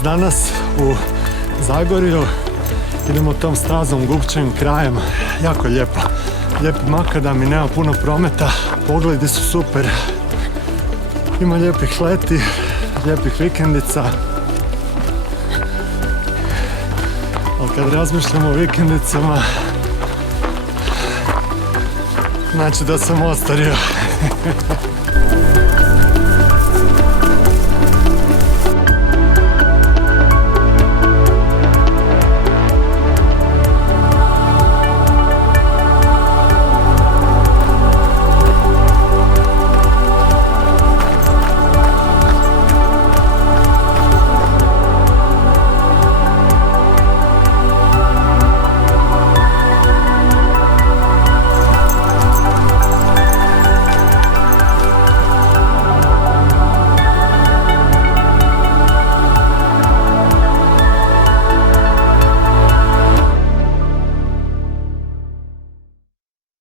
nas danas u Zagorju. Idemo tom stazom Gubčevim krajem. Jako lijepo. Lijepi makadam i nema puno prometa. Pogledi su super. Ima lijepih leti, lijepih vikendica. Ali kad razmišljamo o vikendicama, znači da sam ostario.